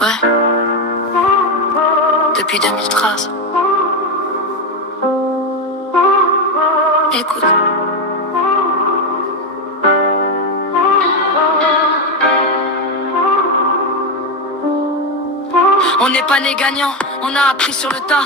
Ouais. Depuis 2013. Écoute. On n'est pas né gagnant, on a appris sur le tas.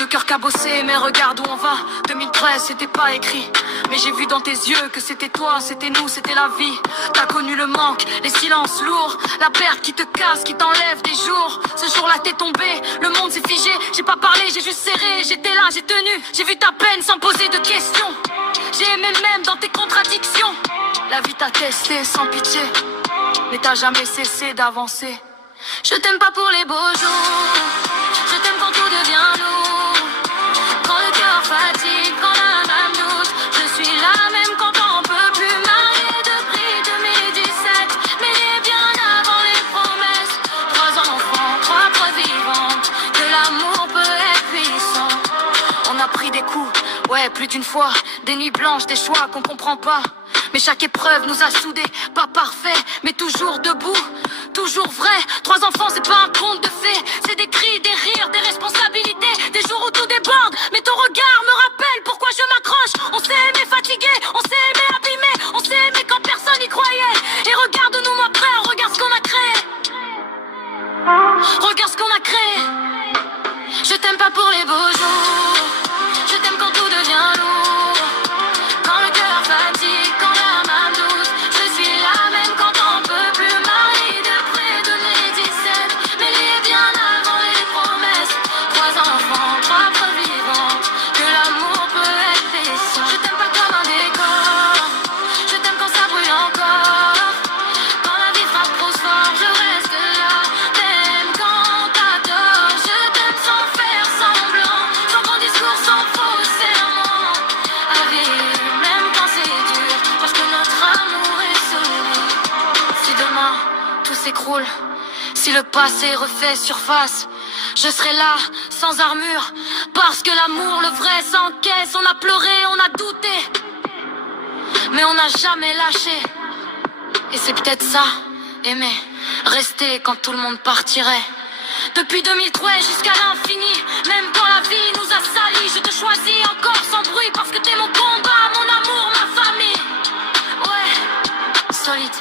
Le cœur cabossé, mais regarde où on va. 2013, c'était pas écrit, mais j'ai vu dans tes yeux que c'était toi, c'était nous, c'était la vie. T'as connu le manque, les silences lourds, la perte qui te casse, qui t'enlève des jours. Ce jour-là t'es tombé, le monde s'est figé. J'ai pas parlé, j'ai juste serré, j'étais là, j'ai tenu. J'ai vu ta peine sans poser de questions. J'ai aimé même dans tes contradictions. La vie t'a testé sans pitié, mais t'as jamais cessé d'avancer. Je t'aime pas pour les beaux jours, je t'aime quand tout devient lourd. Quand le cœur fatigue, quand la âme doute. Je suis là même quand on peut plus. Marié depuis 2017, mais bien avant les promesses. 3 enfants, 3 preuves vivantes que l'amour peut être puissant. On a pris des coups, ouais, plus d'une fois. Des nuits blanches, des choix qu'on comprend pas. Mais chaque épreuve nous a soudés, pas parfait, mais toujours debout, toujours vrai. 3 enfants, c'est pas un conte de fées, c'est des cris, des rires, des responsabilités, des jours où tout déborde. Mais ton regard me rappelle pourquoi je m'accroche. On s'est aimé fatigué, on s'est aimé abîmé, on s'est aimé quand personne y croyait. Et regarde-nous après, regarde ce qu'on a créé. Regarde ce qu'on a créé. Je t'aime pas pour les beaux jours, je t'aime quand tout devient lourd. Quand le cœur fatigue, quand l'âme doute. Je suis là même quand on peut plus. Marié depuis 2017, mais lié bien avant les promesses. 3 enfants, 3 preuves vivantes que l'amour peut être puissant. Je t'aime pas comme un décor, je t'aime quand ça brûle encore. Quand la vie frappe trop fort, je reste là. T'aimes quand t'adores, je t'aime sans faire semblant. Sans grand discours, sans faux serment. À vivre même quand c'est dur, parce que notre amour est solide. Si demain tout s'écroule, si le passé refait surface, je serai là, sans armure, parce que l'amour, le vrai, s'encaisse. On a pleuré, on a douté, mais on n'a jamais lâché. Et c'est peut-être ça, aimer, rester quand tout le monde partirait. Depuis 2003 jusqu'à l'infini, même quand la vie nous a salis, je te choisis encore sans bruit, parce que t'es mon combat, mon amour, ma famille. Ouais, solide.